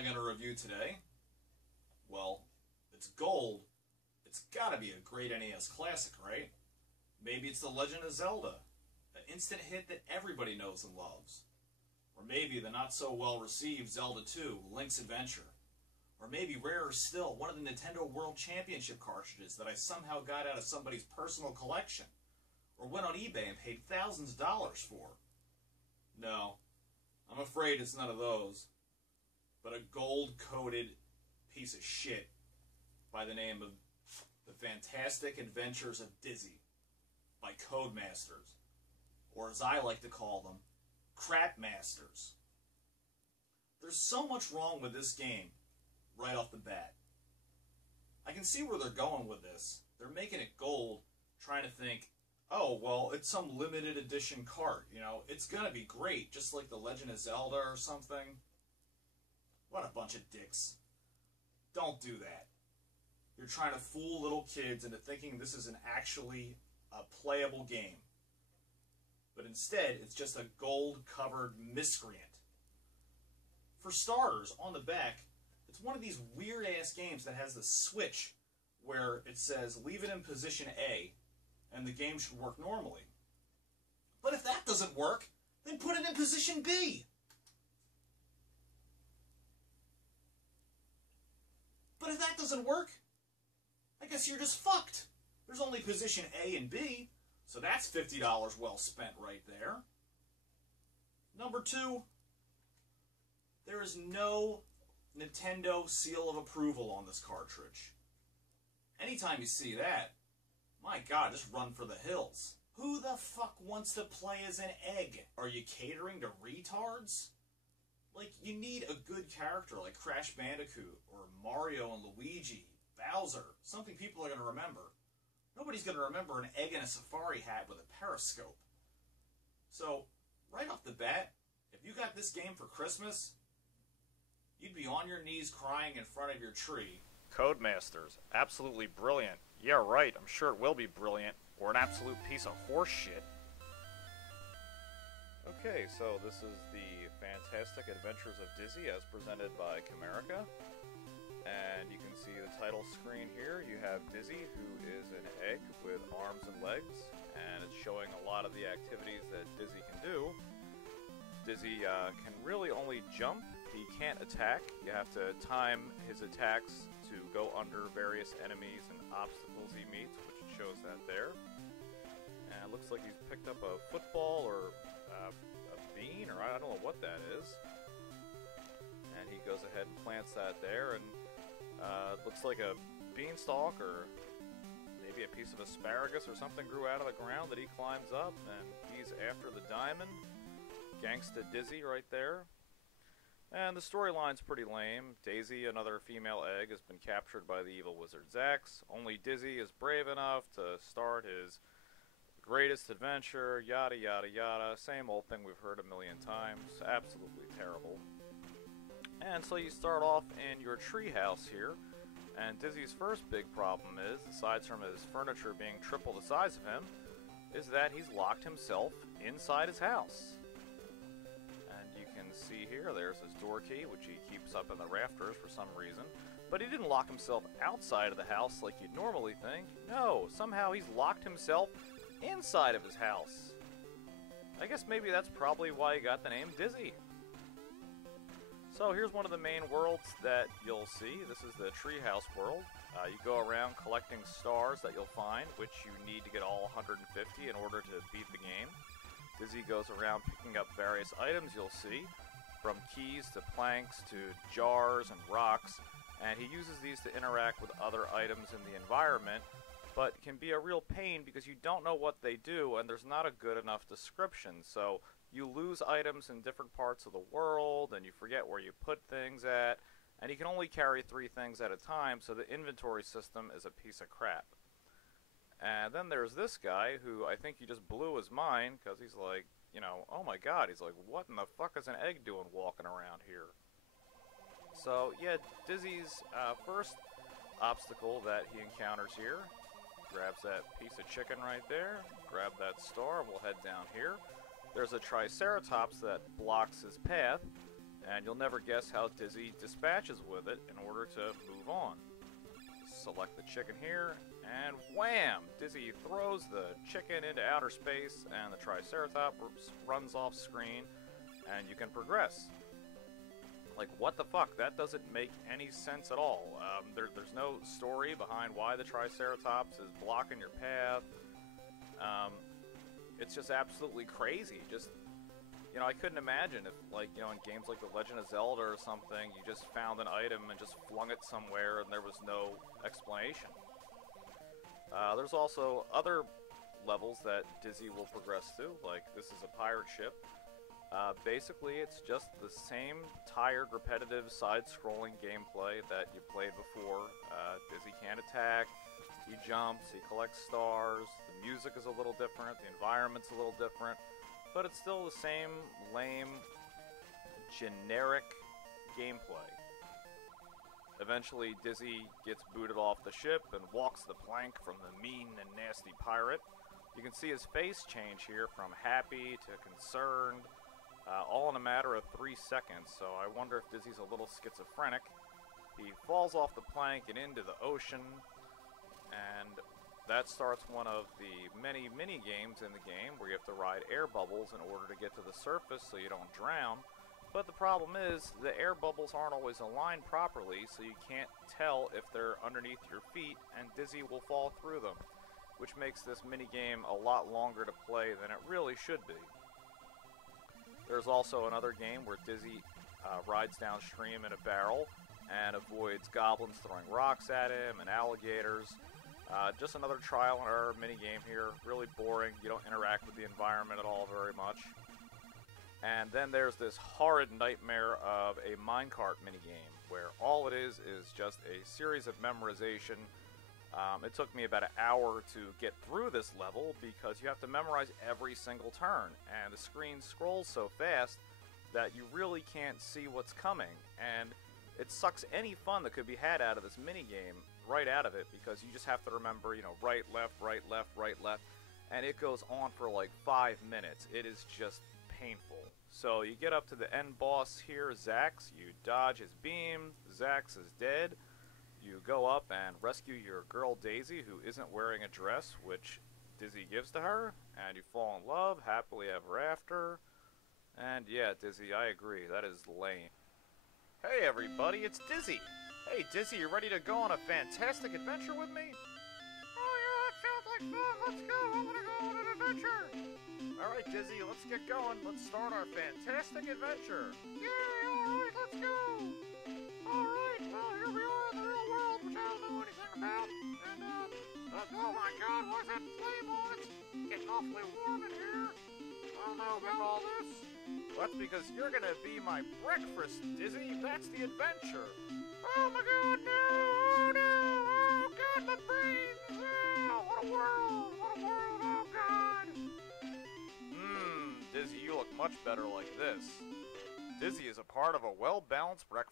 I going to review today? Well, it's gold. It's got to be a great NES classic, right? Maybe it's The Legend of Zelda, an instant hit that everybody knows and loves. Or maybe the not-so-well-received Zelda 2, Link's Adventure. Or maybe rarer still, one of the Nintendo World Championship cartridges that I somehow got out of somebody's personal collection. Or went on eBay and paid thousands of dollars for. No, I'm afraid it's none of those. But a gold-coated piece of shit by the name of The Fantastic Adventures of Dizzy by Codemasters, or as I like to call them, Crap Masters. There's so much wrong with this game right off the bat. I can see where they're going with this. They're making it gold, trying to think, oh, well, it's some limited edition cart. You know, it's going to be great, just like The Legend of Zelda or something. What a bunch of dicks. Don't do that. You're trying to fool little kids into thinking this is actually a playable game. But instead, it's just a gold-covered miscreant. For starters, on the back, it's one of these weird-ass games that has the switch where it says, leave it in position A, and the game should work normally. But if that doesn't work, then put it in position B. But if that doesn't work, I guess you're just fucked. There's only position A and B, so that's $50 well spent right there. Number 2, there is no Nintendo seal of approval on this cartridge. Anytime you see that, my God, just run for the hills. Who the fuck wants to play as an egg? Are you catering to retards? Like, you need a good character like Crash Bandicoot, or Mario and Luigi, Bowser, something people are going to remember. Nobody's going to remember an egg in a safari hat with a periscope. So, right off the bat, if you got this game for Christmas, you'd be on your knees crying in front of your tree. Codemasters, absolutely brilliant. Yeah, right, I'm sure it will be brilliant, or an absolute piece of horse shit. Okay, so this is the Fantastic Adventures of Dizzy as presented by Camerica. And you can see the title screen here. You have Dizzy, who is an egg with arms and legs, and it's showing a lot of the activities that Dizzy can do. Dizzy can really only jump. He can't attack. You have to time his attacks to go under various enemies and obstacles he meets, which shows that there. And it looks like he's picked up a football or a bean, or I don't know what that is. And he goes ahead and plants that there, and it looks like a beanstalk or maybe a piece of asparagus or something grew out of the ground that he climbs up, and he's after the diamond. Gangsta Dizzy right there. And the storyline's pretty lame. Daisy, another female egg, has been captured by the evil wizard Zax. Only Dizzy is brave enough to start his greatest adventure, yada yada yada. Same old thing we've heard a million times. Absolutely terrible. And so you start off in your treehouse here, and Dizzy's first big problem is, aside from his furniture being triple the size of him, is that he's locked himself inside his house. And you can see here, there's his door key, which he keeps up in the rafters for some reason. But he didn't lock himself outside of the house like you'd normally think. No, somehow he's locked himself inside of his house. I guess maybe that's probably why he got the name Dizzy. So here's one of the main worlds that you'll see. This is the Treehouse World. You go around collecting stars that you'll find, which you need to get all 150 in order to beat the game. Dizzy goes around picking up various items you'll see, from keys to planks to jars and rocks, and he uses these to interact with other items in the environment, but can be a real pain because you don't know what they do and there's not a good enough description. So you lose items in different parts of the world, and you forget where you put things at, and you can only carry 3 things at a time, so the inventory system is a piece of crap. And then there's this guy, who I think you just blew his mind, because he's like, you know, oh my god, he's like, what in the fuck is an egg doing walking around here? So, yeah, Dizzy's first obstacle that he encounters here, grabs that piece of chicken right there, grab that star, and we'll head down here. There's a Triceratops that blocks his path, and you'll never guess how Dizzy dispatches with it in order to move on. Select the chicken here, and wham! Dizzy throws the chicken into outer space, and the Triceratops runs off screen, and you can progress. Like, what the fuck? That doesn't make any sense at all. There's no story behind why the Triceratops is blocking your path. It's just absolutely crazy. Just, you know, I couldn't imagine if, like, you know, in games like The Legend of Zelda or something, you just found an item and just flung it somewhere and there was no explanation. There's also other levels that Dizzy will progress to, like this is a pirate ship. Basically, it's just the same tired, repetitive, side-scrolling gameplay that you played before. Dizzy can't attack, he jumps, he collects stars, the music is a little different, the environment's a little different, but it's still the same lame, generic gameplay. Eventually, Dizzy gets booted off the ship and walks the plank from the mean and nasty pirate. You can see his face change here from happy to concerned, all in a matter of 3 seconds, so I wonder if Dizzy's a little schizophrenic. He falls off the plank and into the ocean, and that starts one of the many mini-games in the game where you have to ride air bubbles in order to get to the surface so you don't drown. But the problem is, the air bubbles aren't always aligned properly, so you can't tell if they're underneath your feet, and Dizzy will fall through them, which makes this mini-game a lot longer to play than it really should be. There's also another game where Dizzy rides downstream in a barrel and avoids goblins throwing rocks at him and alligators. Just another trial and error mini-game here. Really boring. You don't interact with the environment at all very much. And then there's this horrid nightmare of a minecart minigame where all it is just a series of memorization. It took me about an hour to get through this level because you have to memorize every single turn, and the screen scrolls so fast that you really can't see what's coming, and it sucks any fun that could be had out of this minigame right out of it because you just have to remember, you know, right, left, right, left, right, left, and it goes on for like 5 minutes. It is just painful. So you get up to the end boss here, Zax, you dodge his beam, Zax is dead. You go up and rescue your girl Daisy, who isn't wearing a dress, which Dizzy gives to her, and you fall in love, happily ever after. And yeah, Dizzy, I agree, that is lame. Hey everybody, it's Dizzy! Hey Dizzy, you ready to go on a fantastic adventure with me? Oh yeah, that sounds like fun, let's go, I wanna go on an adventure! Alright Dizzy, let's get going, let's start our fantastic adventure! Yay, alright, let's go! Alright, well here we are in the real world, which I don't know anything about, and oh my god, what's that flame on? It's getting awfully warm in here. I don't know about all this. Well, that's because you're gonna be my breakfast, Dizzy. That's the adventure. Oh my god, no! Oh no! Oh god, my brains! Oh, what a world! What a world! Oh god! Dizzy, you look much better like this. Dizzy is a part of a well-balanced breakfast